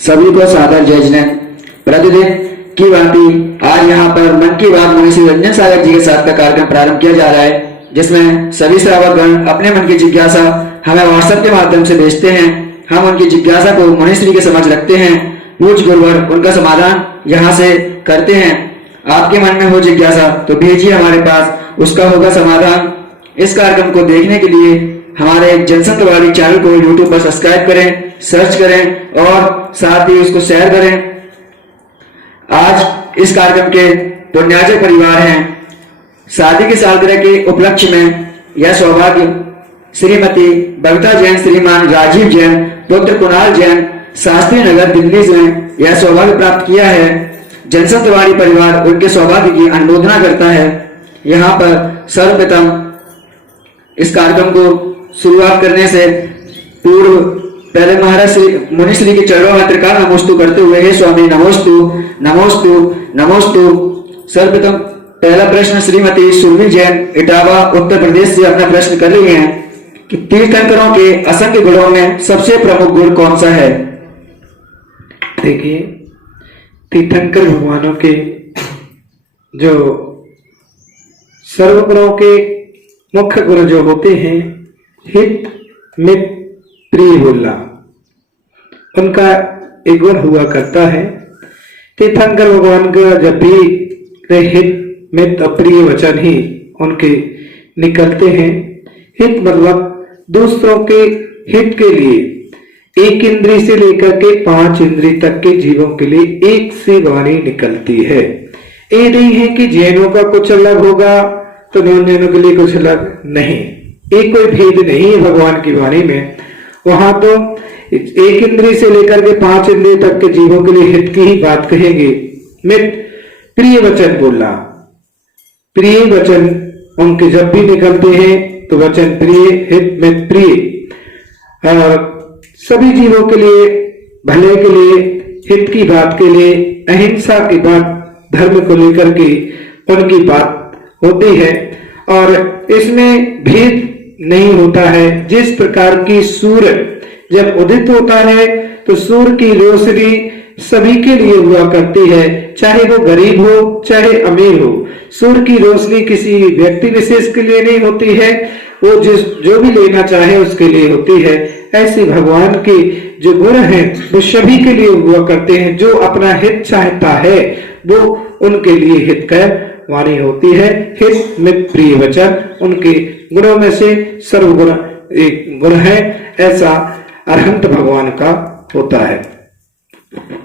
सभी को सादर जय जिनेन्द्र। प्रतिदिन की भांति आज यहाँ पर मन की बात मुनि श्री रंजन सागर जी के साथ का कार्यक्रम प्रारंभ किया जा रहा है, जिसमें सभी श्रावकगण अपने मन की जिज्ञासा हमें व्हाट्सएप के माध्यम से भेजते हैं। हम उनकी जिज्ञासा को मुनि श्री के समक्ष रखते हैं, पूज्य गुरुवर उनका समाधान यहाँ से करते हैं। आपके मन में हो जिज्ञासा तो भेजिए हमारे पास, उसका होगा समाधान। इस कार्यक्रम को देखने के लिए हमारे जनसंतवाणी चैनल को यूट्यूब पर सब्सक्राइब करें, सर्च करें और साथ ही उसको शेयर करें। आज इस कार्यक्रम के पुण्यार्जक परिवार हैं। शादी की सालगिरह के उपलक्ष्य में यह सौभाग्य श्रीमती बबीता जैन, श्रीमान राजीव जैन, पुत्र कुणाल जैन, शास्त्री नगर दिल्ली से यह सौभाग्य प्राप्त किया है। जनसंतवाणी परिवार उनके सौभाग्य की अनुमोदना करता है। यहाँ पर सर्वप्रथम इस कार्यक्रम को शुरुआत करने से पूर्व पहले महाराज श्री मुनि श्री के चरणों में त्रिकाल नमोस्तु करते हुए, हे स्वामी नमोस्तु नमोस्तु नमोस्तु। सर्वप्रथम पहला प्रश्न श्रीमती सुरभि जैन, इटावा उत्तर प्रदेश से अपना प्रश्न कर रही हैं कि तीर्थंकरों के असंख्य गुणों में सबसे प्रमुख गुण कौन सा है? देखिए, तीर्थंकर भगवानों के जो सर्वगुणों के मुख्य गुण जो होते हैं, हित मित प्रिय बोलना, उनका एक गुण हुआ करता है। तीर्थंकर भगवान का जब भी हित मित अप्रिय वचन ही उनके निकलते हैं। हित मतलब दूसरों के हित के लिए एक इंद्री से लेकर के 5 इंद्री तक के जीवों के लिए एक सी वाणी निकलती है। ये नहीं है कि जैनों का कुछ अलग होगा तो नॉन जैनों के लिए कुछ अलग नहीं, एक कोई भेद नहीं है भगवान की वाणी में। वहां तो एक इंद्री से लेकर के 5 इंद्री तक के जीवों के लिए हित की ही बात कहेंगे। मित प्रिय वचन बोलना, प्रिय वचन उनके जब भी निकलते हैं तो वचन प्रिय, हित मित प्रिय, और सभी जीवों के लिए भले के लिए, हित की बात के लिए, अहिंसा की बात, धर्म को लेकर के उनकी बात होती है। और इसमें भेद नहीं होता है। जिस प्रकार की सूर्य जब उदित होता है तो सूर्य की रोशनी सभी के लिए हुआ करती है, चाहे वो गरीब हो चाहे अमीर हो। सूर्य की रोशनी किसी व्यक्ति विशेष के लिए नहीं होती है, वो जो भी लेना चाहे उसके लिए होती है। ऐसे भगवान के जो गुण हैं वो सभी के लिए हुआ करते हैं। जो अपना हित चाहता है वो उनके लिए हितकर वाणी होती है। हित मित प्रिय वचन उनके गुणों में से सर्वगुण एक गुण है, ऐसा अरहंत भगवान का होता है।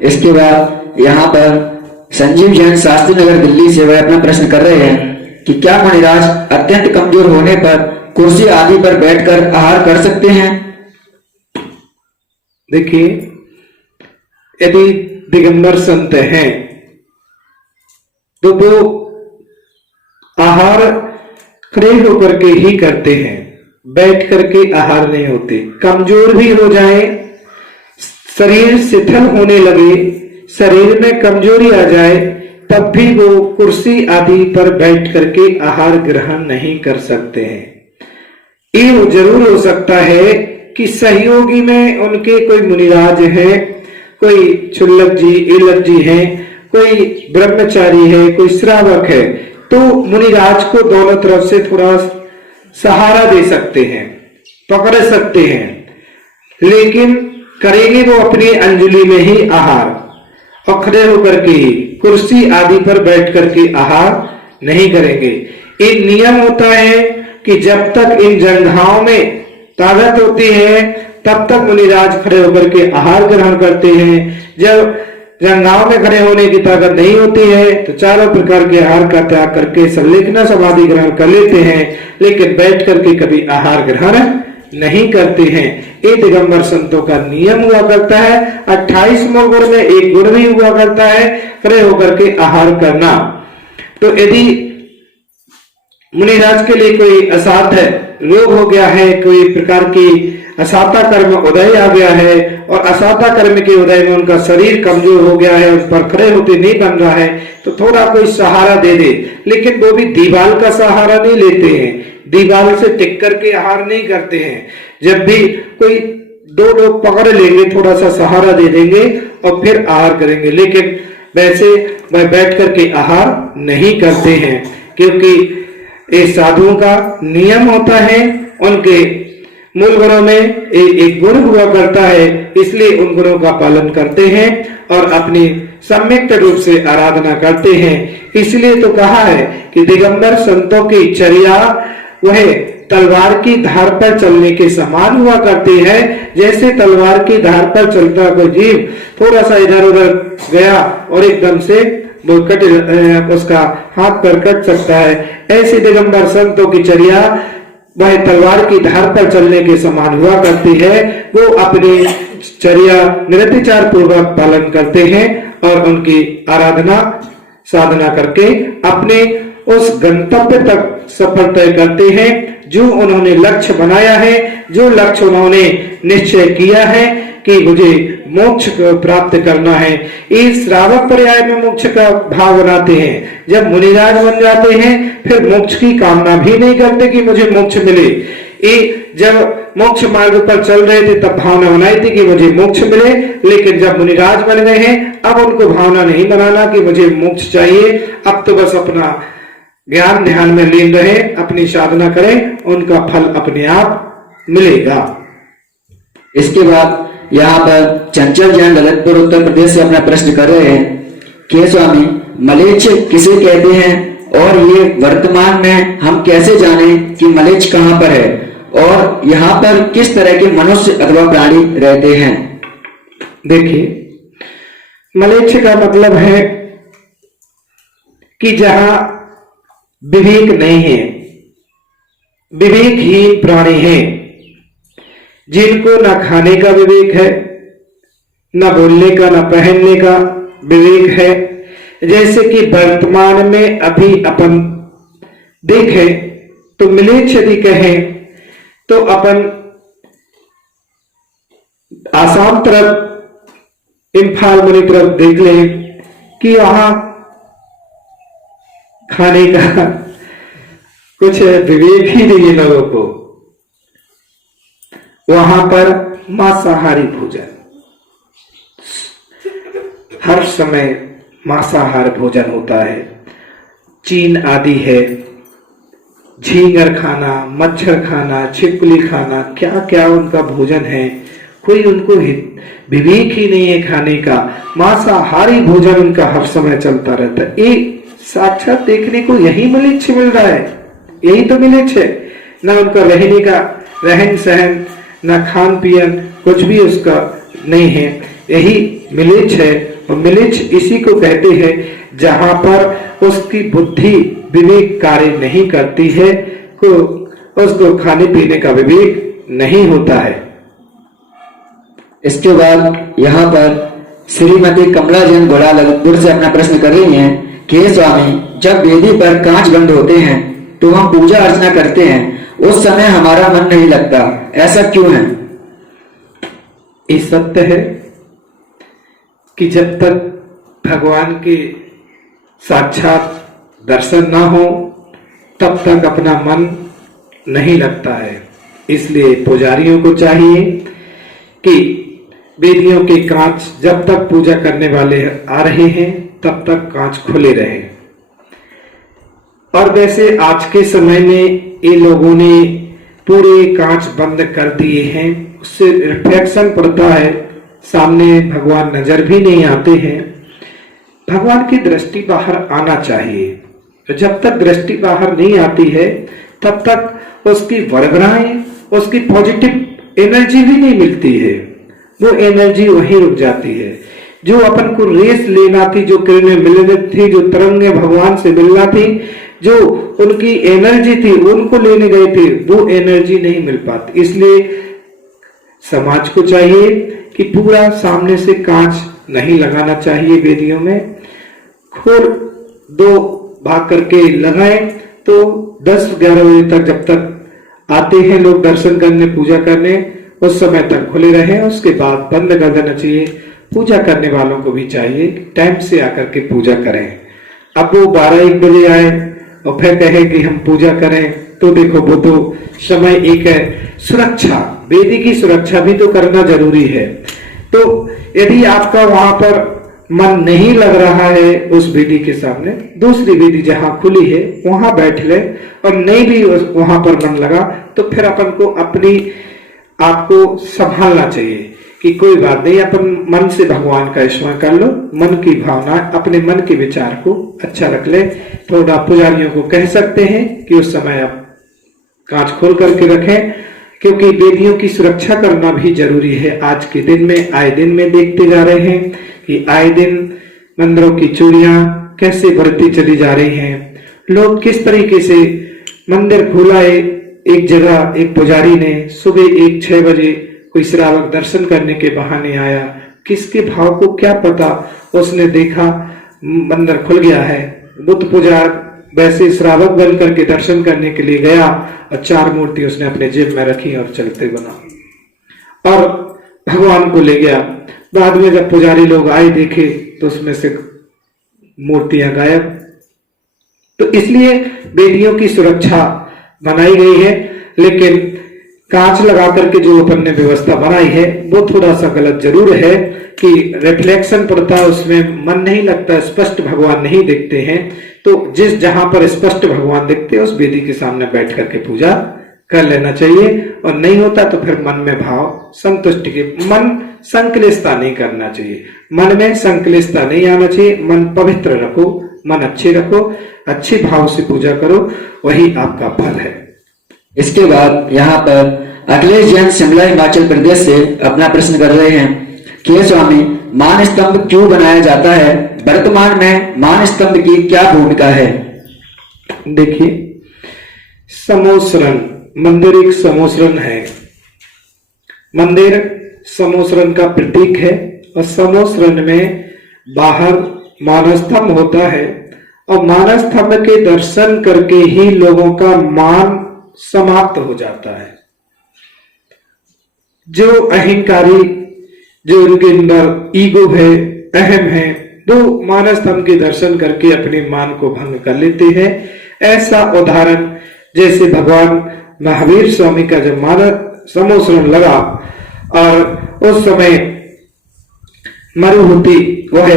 इसके बाद यहाँ पर संजीव जैन, शास्त्री नगर दिल्ली से वह अपना प्रश्न कर रहे हैं कि क्या मुनिराज अत्यंत कमजोर होने पर कुर्सी आदि पर बैठकर आहार कर सकते हैं? देखिए, यदि दिगंबर संत हैं तो वो आहार खड़े होकर के ही करते हैं, बैठ करके आहार नहीं होते। कमजोर भी हो जाए, शरीर शिथिल होने लगे, शरीर में कमजोरी आ जाए, तब भी वो कुर्सी आदि पर बैठ करके आहार ग्रहण नहीं कर सकते हैं। ये जरूर हो सकता है कि सहयोगी में उनके कोई मुनिराज है, कोई क्षुल्लक जी, ईलक जी हैं, कोई ब्रह्मचारी है, कोई श्रावक है, तो मुनिराज को दोनों तरफ से थोड़ा सहारा दे सकते हैं, पकड़ सकते हैं, लेकिन करेंगे वो अपनी अंजलि में ही आहार और खड़े होकर के ही कुर्सी आदि पर बैठ करके आहार नहीं करेंगे। एक नियम होता है कि जब तक इन जंघाओं में ताकत होती है तब तक मुनिराज खड़े होकर के आहार ग्रहण करते हैं। जब जंघाओं में खड़े होने की ताकत नहीं होती है तो चारों प्रकार के आहार का त्याग करके संलेखना समाधि ग्रहण कर लेते हैं, लेकिन बैठ करके कभी आहार ग्रहण नहीं करते हैं। ये दिगंबर संतों का नियम हुआ करता है। 28 मूल गुण में एक गुण भी हुआ करता है, खड़े होकर के आहार करना। तो यदि मुनिराज के लिए कोई असाध्य रोग हो गया है, कोई प्रकार की असाता कर्म उदय आ गया है और असाता कर्म के उदय में उनका शरीर कमजोर हो गया है, उस पर खड़े होते नहीं बन रहा है, तो थोड़ा कोई सहारा दे दे। लेकिन वो भी दीवाल का सहारा नहीं लेते हैं, दीवाल से टिक करके आहार नहीं करते हैं। जब भी कोई दो लोग पकड़ लेंगे, थोड़ा सा सहारा दे देंगे और फिर आहार करेंगे। लेकिन वैसे वह बैठ करके आहार नहीं करते हैं, क्योंकि ये साधुओं का नियम होता है। उनके मूल गुणों में एक गुण हुआ करता है, इसलिए उन गुणों का पालन करते हैं और अपनी सम्यक रूप से आराधना करते हैं। इसलिए तो कहा है कि दिगंबर संतों की चर्या वह तलवार की धार पर चलने के समान हुआ करती है। जैसे तलवार की धार पर चलता कोई जीव थोड़ा सा इधर उधर गया और एकदम से वो उसका हाथ पर कट सकता है, ऐसे दिगंबर संतों की चर्या वह तलवार की धार पर चलने के समान हुआ करती है। वो अपनी चर्या निरतिचार पूर्वक पालन करते हैं और उनकी आराधना साधना करके अपने उस गंतव्य तक सफर तय करते हैं जो उन्होंने लक्ष्य बनाया है, जो लक्ष्य उन्होंने निश्चय किया है कि मुझे मोक्ष को प्राप्त करना है। इस श्रावक पर्याय में मोक्ष का भाव बनाते हैं। जब मुनिराज बन जाते हैं फिर मोक्ष की कामना भी नहीं करते कि मुझे मोक्ष मिले। जब मोक्ष मार्ग पर चल रहे थे तब भावना बनाई थी कि मुझे मोक्ष मिले, लेकिन जब मुनिराज बन गए हैं अब उनको भावना नहीं बनाना कि मुझे मोक्ष चाहिए। अब तो बस अपना ज्ञान ध्यान में लीन रहे, अपनी साधना करें, उनका फल अपने आप मिलेगा। इसके बाद यहाँ पर चंचल जैन ललितपुर उत्तर प्रदेश से अपना प्रश्न कर रहे हैं कि स्वामी मलेच्छ किसे कहते हैं और ये वर्तमान में हम कैसे जाने कि मलेच्छ कहाँ पर है और यहाँ पर किस तरह के मनुष्य अथवा प्राणी रहते हैं। देखिए, मलेच्छ का मतलब है कि जहां विवेक नहीं है, विवेकहीन प्राणी है, जिनको न खाने का विवेक है, न बोलने का, न पहनने का विवेक है। जैसे कि वर्तमान में अभी अपन देखें तो मलेच्छ यदि कहें तो अपन आसाम तरफ, इम्फाल मनी तरफ देख लें कि वहां खाने का कुछ विवेक ही नहीं है लोगों को। वहां पर मांसाहारी भोजन, हर समय मांसाहार भोजन होता है। चीन आदि है, झींगर खाना, मच्छर खाना, छिपकली खाना, क्या क्या उनका भोजन है। कोई उनको विवेक ही नहीं है खाने का। मांसाहारी भोजन उनका हर समय चलता रहता है। ये साक्षात देखने को यही मलेच्छ मिल रहा है, यही तो मलेच्छ है। ना उनका रहने का रहन सहन, ना खान पियन, कुछ भी उसका नहीं है, यही मलेच्छ है। और मलेच्छ इसी को कहते हैं जहां पर उसकी बुद्धि विवेक कार्य नहीं करती है, को उसको खाने पीने का विवेक नहीं होता है। इसके बाद यहाँ पर श्रीमती कमला जैन घोड़ा ललितपुर से अपना प्रश्न कर रही हैं कि स्वामी जब वेदी पर कांच बंद होते हैं तो हम पूजा अर्चना करते हैं, उस समय हमारा मन नहीं लगता, ऐसा क्यों है? ये सत्य है कि जब तक भगवान के साक्षात दर्शन ना हो तब तक अपना मन नहीं लगता है। इसलिए पुजारियों को चाहिए कि वेदियों के कांच जब तक पूजा करने वाले आ रहे हैं तब तक कांच खुले रहे। और वैसे आज के समय में ये लोगों ने पूरे कांच बंद कर दिए हैं, उससे रिफ्लेक्शन पड़ता है, सामने भगवान नजर भी नहीं आते हैं। भगवान की दृष्टि बाहर आना चाहिए। जब तक दृष्टि बाहर नहीं आती है तब तक उसकी वर्गराएं, उसकी पॉजिटिव एनर्जी भी नहीं मिलती है। वो एनर्जी वहीं रुक जाती है। जो अपन को रेस लेना थी, जो किरणें मिलनी थी, जो तरंगे भगवान से मिलना थी, जो उनकी एनर्जी थी उनको लेने गए थे, वो एनर्जी नहीं मिल पाती। इसलिए समाज को चाहिए कि पूरा सामने से कांच नहीं लगाना चाहिए वेदियों में। खोल दो भाग करके लगाएं तो 10-11 बजे तक जब तक आते हैं लोग दर्शन करने, पूजा करने, उस समय तक खुले रहें। उसके बाद बंद कर देना चाहिए। पूजा करने वालों को भी चाहिए टाइम से आकर के पूजा करें। अब वो 12-1 बजे आए और फिर कहे कि हम पूजा करें, तो देखो वो तो समय एक है, सुरक्षा, वेदी की सुरक्षा भी तो करना जरूरी है। तो यदि आपका वहां पर मन नहीं लग रहा है उस वेदी के सामने, दूसरी वेदी जहां खुली है वहां बैठ ले, और नहीं भी वहां पर मन लगा तो फिर अपन को अपनी आपको संभालना चाहिए कि कोई बात नहीं, अपन मन से भगवान का स्मरण कर लो, मन की भावना, अपने मन के विचार को अच्छा रख ले। थोड़ा पुजारियों को कह सकते हैं कि उस समय आप कांच खोल करके रखें, क्योंकि वेदियों की सुरक्षा करना भी जरूरी है। आज के दिन में आए दिन में देखते जा रहे हैं कि आए दिन मंदिरों की चोरियां कैसे बढ़ती चली जा रही हैं। लोग किस तरीके से मंदिर खोला है, एक जगह एक पुजारी ने सुबह 6 बजे कोई श्रावक दर्शन करने के बहाने आया, किसके भाव को क्या पता, उसने देखा मंदिर खुल गया है, बुद्ध पूजा वैसे श्रावक बन करके दर्शन करने के लिए गया और 4 मूर्ति उसने अपने जेब में रखी और चलते बना और भगवान को ले गया। बाद में जब पुजारी लोग आए देखे तो उसमें से मूर्तियां गायब। तो इसलिए वेदियों की सुरक्षा बनाई गई है, लेकिन कांच लगा करके जो अपन ने व्यवस्था बनाई है वो थोड़ा सा गलत जरूर है कि रिफ्लेक्शन पड़ता है, उसमें मन नहीं लगता, स्पष्ट भगवान नहीं दिखते हैं। तो जिस जहां पर स्पष्ट भगवान दिखते हैं उस वेदी के सामने बैठ करके पूजा कर लेना चाहिए, और नहीं होता तो फिर मन में भाव संतुष्टि के, मन संकलिष्टता नहीं करना चाहिए, मन में संकलिष्टता नहीं आना चाहिए। मन पवित्र रखो, मन अच्छे रखो, अच्छे भाव से पूजा करो, वही आपका फल है। इसके बाद यहाँ पर अखिलेश जैन शिमला हिमाचल प्रदेश से अपना प्रश्न कर रहे हैं कि हे स्वामी, मान स्तंभ क्यों बनाया जाता है? वर्तमान में मान स्तंभ की क्या भूमिका है? देखिए, समोसरण, मंदिर एक समोसरण है। मंदिर समोसरण का प्रतीक है, और समोसरण में बाहर मानस्तंभ होता है, और मानस्तंभ के दर्शन करके ही लोगों का मान समाप्त हो जाता है। जो अहंकारी, जो उनके अंदर ईगो है, अहम है, वो मानस्तंभ के दर्शन करके अपने मान को भंग कर लेते हैं। ऐसा उदाहरण जैसे भगवान महावीर स्वामी का जब मानस समोसरण लगा और उस समय मरुभूति वह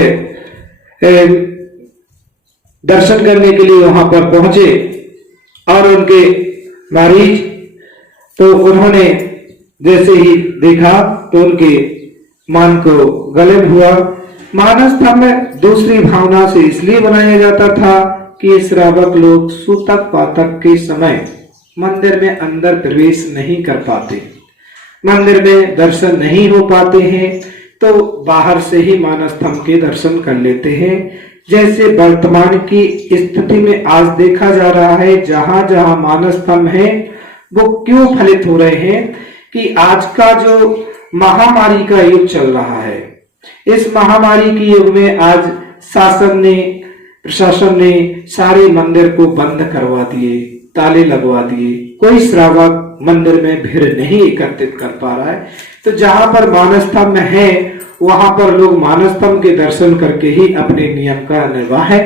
दर्शन करने के लिए वहां पर पहुंचे और उनके मरीज, तो उन्होंने जैसे ही देखा तो उनके मान को गलन हुआ। मानस्तंभ दूसरी भावना से इसलिए बनाया जाता था कि श्रावक लोग सूतक पातक के समय मंदिर में अंदर प्रवेश नहीं कर पाते, मंदिर में दर्शन नहीं हो पाते हैं, तो बाहर से ही मानस्तंभ के दर्शन कर लेते हैं। जैसे वर्तमान की स्थिति में आज देखा जा रहा है, जहां जहां मानस्तंभ है वो क्यों फलित हो रहे हैं कि आज का जो महामारी का युग चल रहा है, इस महामारी के युग में आज शासन ने, प्रशासन ने सारे मंदिर को बंद करवा दिए, ताले लगवा दिए, कोई श्रावक मंदिर में भीड़ नहीं एकत्रित कर पा रहा है। तो जहां पर मानस्तंभ है वहां पर लोग मानस्तंभ के दर्शन करके ही अपने नियम का निर्वाह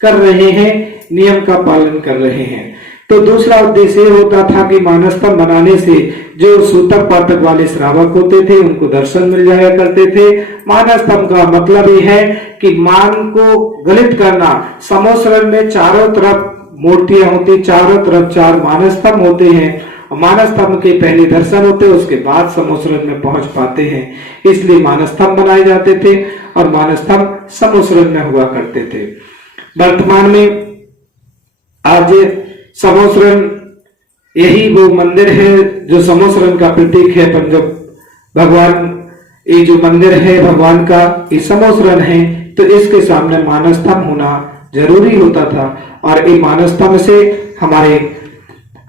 कर रहे हैं, नियम का पालन कर रहे हैं। तो दूसरा उद्देश्य होता था कि मानस्तंभ बनाने से जो सूतक पातक वाले श्रावक होते थे उनको दर्शन मिल जाया करते थे। मानस्तंभ का मतलब ये है कि मान को गलित करना। समोसरण में चारों तरफ मूर्तियां होती, चारों तरफ 4 मानस्तंभ होते हैं, मानस्तंभ के पहले दर्शन होते, उसके बाद समोसरण में पहुंच पाते हैं, इसलिए मानस्तंभ बनाए जाते थे और मानस्तंभ समोसरण में हुआ करते थे। वर्तमान में आज समोसरण यही वो मंदिर है जो समोसरण का प्रतीक है। पंजाब भगवान, ये जो मंदिर है भगवान का, ये समोसरण है, तो इसके सामने मानस्तंभ होना जरूरी होता था, और ये मानस्तंभ से हमारे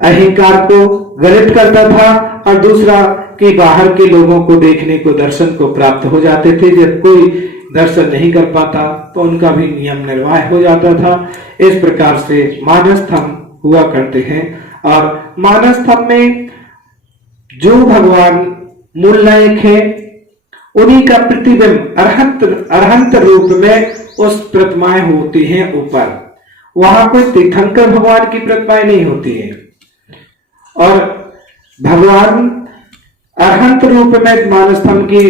अहंकार को गलित करता था, और दूसरा कि बाहर के लोगों को देखने को, दर्शन को प्राप्त हो जाते थे। जब कोई दर्शन नहीं कर पाता तो उनका भी नियम निर्वाह हो जाता था। इस प्रकार से मानस्तंभ हुआ करते हैं, और मानस्तंभ में जो भगवान मूल नायक है उन्हीं का प्रतिबिंब अरहंत रूप में उस प्रतिमाएं होती हैं ऊपर। वहां कोई तीर्थंकर भगवान की प्रतिमाएं नहीं होती है, और भगवान अरहंत रूप में मानस्तंभ के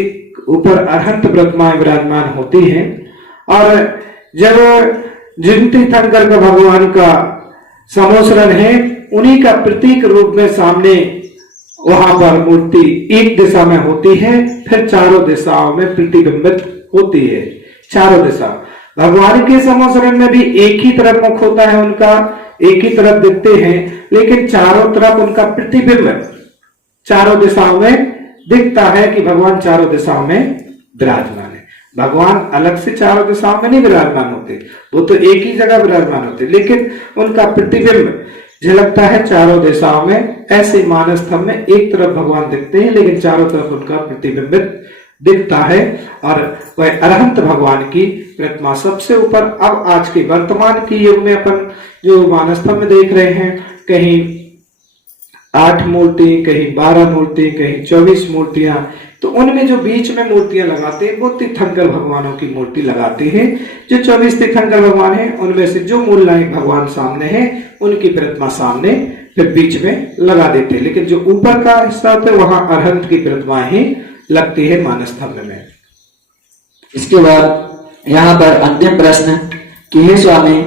ऊपर अरहंत प्रतिमाएं विराजमान होती हैं। और जब जिन तीर्थंकर का भगवान का समोसरण है, उन्हीं का प्रतीक रूप में सामने वहां पर मूर्ति एक दिशा में होती है, फिर चारों दिशाओं में प्रतिबिंबित होती है। चारों दिशा भगवान के समोसरण में भी एक ही तरफ मुख होता है उनका, एक ही तरफ दिखते हैं, लेकिन चारों तरफ उनका प्रतिबिंब चारों दिशाओं में दिखता है कि भगवान चारों दिशाओं में विराजमान है। भगवान अलग से चारों दिशाओं में नहीं विराजमान होते, वो तो एक ही जगह विराजमान होते, लेकिन उनका प्रतिबिंब झलकता है चारों दिशाओं में। ऐसे मानस्तंभ में एक तरफ भगवान दिखते हैं, लेकिन चारों तरफ उनका प्रतिबिंबित दिखता है। और वह अरहंत भगवान की प्रतिमा सबसे ऊपर। अब आज के वर्तमान के युग में अपन जो मानस्तंभ देख रहे हैं, कहीं 8 मूर्ति, कहीं 12 मूर्ति, कहीं 24 मूर्तियां, तो उनमें जो बीच में मूर्तियां लगाते हैं वो तीर्थंकर भगवानों की मूर्ति लगाते हैं। जो 24 तीर्थंकर भगवान हैं, उनमें से जो मूल नायक भगवान सामने है, उनकी प्रतिमा सामने फिर बीच में लगा देते हैं। लेकिन जो ऊपर का हिस्सा होता है, वहां अरहंत की प्रतिमाएं ही लगती है मानस्तंभ में। इसके बाद यहाँ पर अंतिम प्रश्न कि हे स्वामी,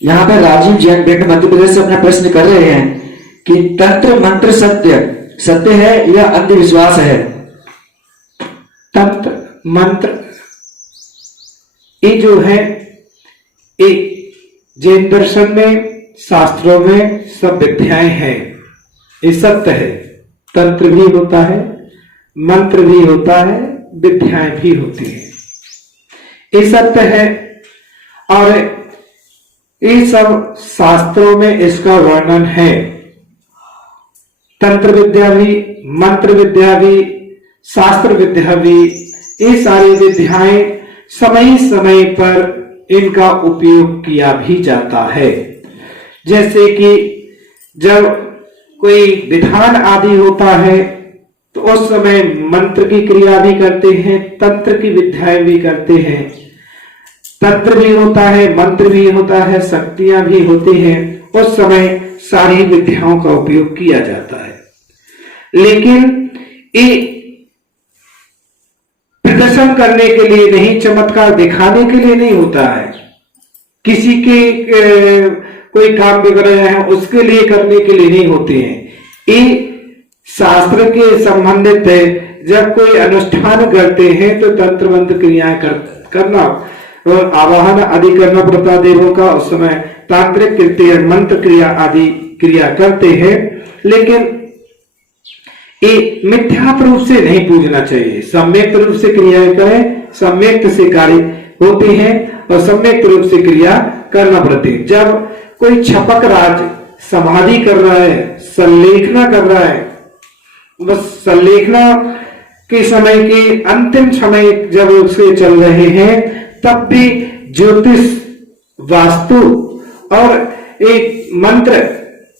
यहाँ पर राजीव जैन भिंड मध्य प्रदेश से अपना प्रश्न कर रहे हैं कि तंत्र मंत्र सत्य है या अंधविश्वास है? तंत्र मंत्र ये जो है, ये जैन दर्शन में, शास्त्रों में सब विद्याएं हैं, ये सत्य है। तंत्र भी होता है, मंत्र भी होता है, विद्याएं भी होती है, ये सत्य है। और ये सब शास्त्रों में इसका वर्णन है। तंत्र विद्या भी, मंत्र विद्या भी, शास्त्र विद्या भी, ये सारी विद्याएं समय समय पर इनका उपयोग किया भी जाता है। जैसे कि जब कोई विधान आदि होता है, तो उस समय मंत्र की क्रिया भी करते हैं, तंत्र की विद्याएं भी करते हैं। तंत्र भी होता है, मंत्र भी होता है, शक्तियां भी होती हैं। उस समय सारी विद्याओं का उपयोग किया जाता है। लेकिन ये प्रदर्शन करने के लिए नहीं, चमत्कार दिखाने के लिए नहीं होता है। किसी के कोई काम बिगड़ रहे हैं उसके लिए करने के लिए नहीं होते हैं। ये शास्त्र के संबंधित है। जब कोई अनुष्ठान करते हैं तो तंत्र मंत्र क्रियाएं करना और आवाहन आदि करना पड़ता देवों का। उस समय तांत्रिक कृत्य, मंत्र क्रिया आदि क्रिया करते हैं। लेकिन ये मिथ्यात्व रूप से नहीं पूजना चाहिए। सम्यक रूप से क्रियाएं करें, सम्यक से कार्य होते हैं और सम्यक रूप से क्रिया करना पड़ती है। जब कोई छपक राज समाधि कर रहा है, संलेखना कर रहा है, बस संलेखना के समय के अंतिम समय जब उसके चल रहे हैं, तब भी ज्योतिष, वास्तु और एक मंत्र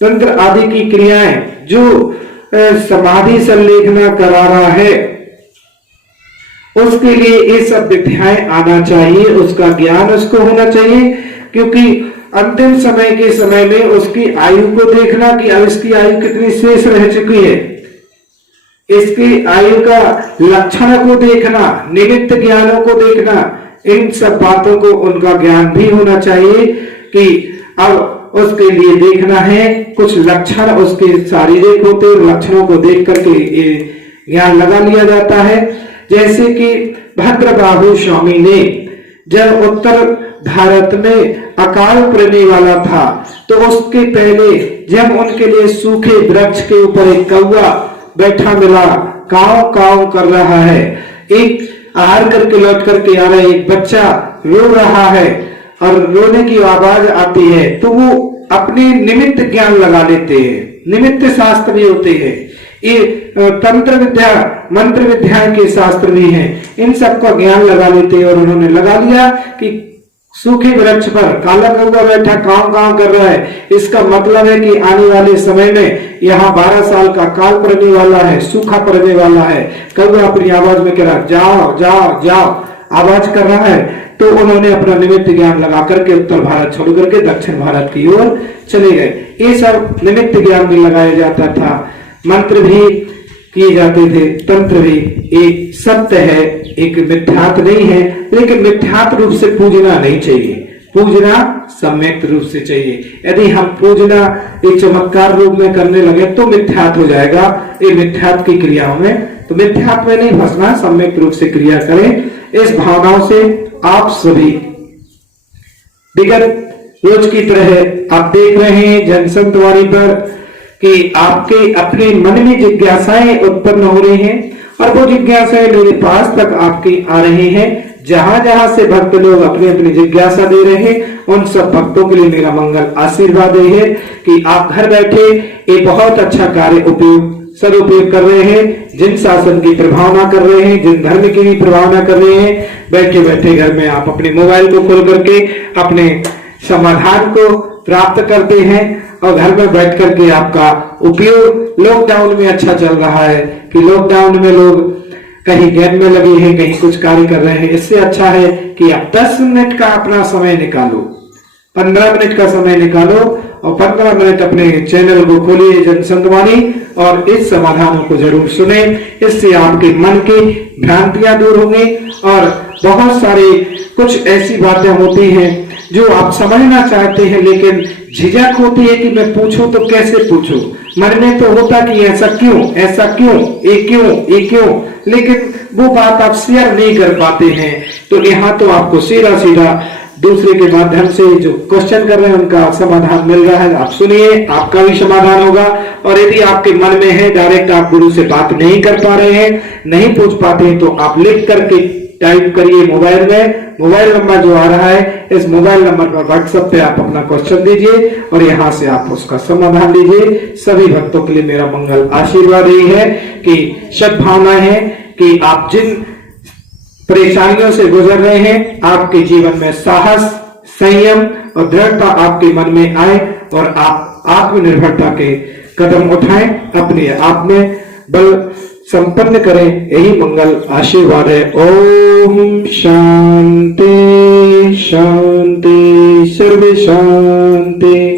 तंत्र आदि की क्रियाएं जो समाधि संलेखना करा रहा है, उसके लिए ये सब विद्याएं आना चाहिए, उसका ज्ञान उसको होना चाहिए। क्योंकि अंतिम समय के समय में उसकी आयु को देखना कि अब इसकी आयु कितनी शेष रह चुकी है, इसकी आयु का लक्षण को देखना, निमित्त ज्ञानों को देखना, इन सब बातों को उनका ज्ञान भी होना चाहिए कि अब उसके लिए देखना है। कुछ लक्षण उसके शारीरिक होते, लक्षणों को देख करके ये ज्ञान लगा लिया जाता है। जैसे कि भद्रबाहु स्वामी ने जब उत्तर भारत में अकाल पड़ने वाला था, तो उसके पहले जब उनके लिए सूखे वृक्ष के ऊपर एक कौवा बैठा मिला, काव काव कर रहा है, एक आहार करके लौट करके आ रहा है, एक बच्चा रो रहा है और रोने की आवाज आती है, तो वो अपने निमित्त ज्ञान लगा लेते हैं। निमित्त शास्त्र भी होते हैं, ये तंत्र विद्या, मंत्र विद्या के शास्त्र भी हैं, इन सब का ज्ञान लगा लेते हैं। और उन्होंने लगा लिया कि सूखे वृक्ष पर काला कौवा बैठा काम काम कर रहा है, इसका मतलब है कि आने वाले समय में यहाँ 12 साल का काल पड़ने वाला है, सूखा पड़ने वाला है। कौवा अपनी आवाज में कह रहा जाओ जाओ जाओ, आवाज कर रहा है। तो उन्होंने अपना निमित्त ज्ञान लगा करके उत्तर भारत छोड़ करके दक्षिण भारत की ओर चले गए। ये सब निमित्त ज्ञान भी लगाया जाता था, मंत्र भी किए जाते थे, तंत्र भी। एक सत्य है, एक मिथ्यात नहीं है, लेकिन मिथ्यात रूप से पूजना नहीं चाहिए, पूजना सम्यक रूप से चाहिए। यदि हम पूजना एक चमत्कार रूप में करने लगे तो मिथ्यात हो जाएगा, ये मिथ्यात की क्रियाओं में। तो मिथ्यात में नहीं फंसना, सम्यक रूप से क्रिया करें। इस भावनाओं से आप सभी विगत रोज की तरह आप देख रहे हैं जनसंत वाणी पर कि आपके अपने मन में जिज्ञासाएं उत्पन्न हो रही हैं, और वो जिज्ञासाएं मेरे पास तक आपकी आ रही हैं। जहां जहां से भक्त लोग अपनी अपनी जिज्ञासा दे रहे हैं, उन सब भक्तों के लिए मेरा मंगल आशीर्वाद है कि आप घर बैठे एक बहुत अच्छा कार्य सदुपयोग कर रहे हैं, जिन शासन की प्रभावना कर रहे हैं, जिन धर्म की भी प्रभावना कर रहे हैं। बैठे बैठे घर में आप अपने मोबाइल को खोल करके अपने समाधान को प्राप्त करते हैं, और घर में बैठ करके आपका उपयोग लॉकडाउन में अच्छा चल रहा है कि लॉकडाउन में लोग कहीं गेम में लगे हैं, कहीं कुछ कार्य कर रहे हैं। इससे अच्छा है कि आप 10 मिनट का अपना समय निकालो, 15 मिनट का समय निकालो और 15 मिनट अपने चैनल को खोलिए जनसंत वाणी, और इस समाधानों को जरूर सुने। इससे आपके मन की भ्रांतियां दूर होंगी, और बहुत सारी कुछ ऐसी बातें होती हैं जो आप समझना चाहते हैं, लेकिन झिझक होती है कि मैं पूछूं तो कैसे पूछूं। मन में तो होता कि ऐसा क्यों, ऐसा क्यों, ये क्यों, ये क्यों, लेकिन वो बात आप शेयर नहीं कर पाते हैं। तो यहाँ तो आपको सीधा सीधा दूसरे के माध्यम से जो क्वेश्चन कर रहे हैं उनका समाधान मिल रहा है। आप सुनिए, आपका भी समाधान होगा। और यदि आपके मन में है डायरेक्ट आप गुरु से बात नहीं कर पा रहे हैं, नहीं पूछ पाते हैं, तो आप लिख करके टाइप करिए मोबाइल में, मोबाइल नंबर जो आ रहा है इस मोबाइल नंबर पर व्हाट्सएप पे आप अपना क्वेश्चन दीजिए और यहाँ से आप उसका समाधान लीजिए। सभी भक्तों के लिए मेरा मंगल आशीर्वाद यही है कि सद्भावना है कि आप जिन परेशानियों से गुजर रहे हैं, आपके जीवन में साहस, संयम और दृढ़ता आपके मन में आए और आप आत्मनिर्भरता के कदम उठाएं, अपने आप में बल संपन्न करें। यही मंगल आशीर्वाद है। ओम शांति शांति सर्व शांति।